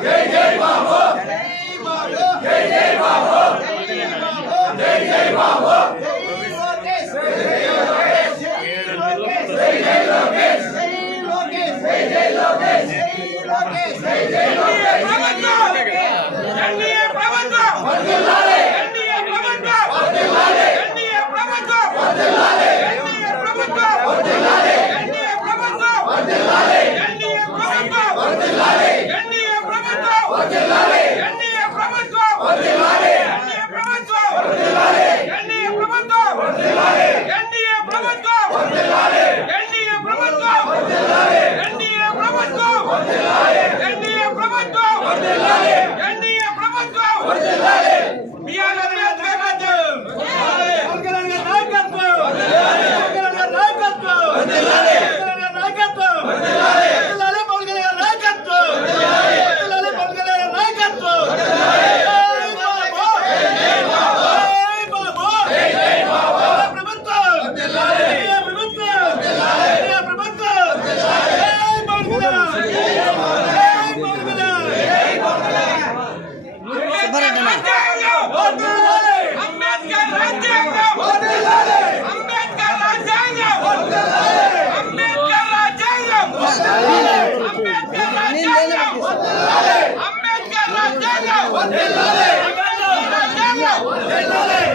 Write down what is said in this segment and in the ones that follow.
Hey, hey, mama! Jai mama! Baba ప్రభుత్వం. ప్రభుత్వం. ప్రభుత్వం. అంబేద్కర్ రాజ్యాంగం! వర్ధిల్లాలి అంబేద్కర్ రాజ్యాంగం! వర్ధిల్లాలి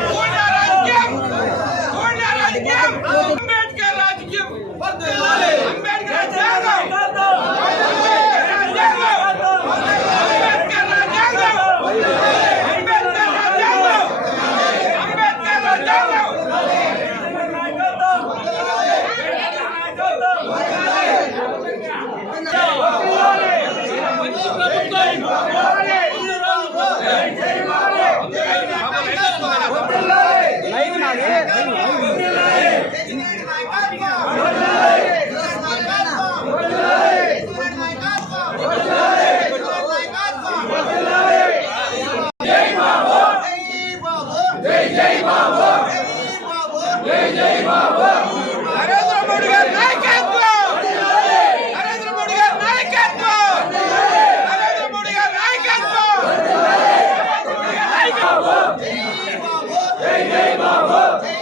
मुर्दाबाद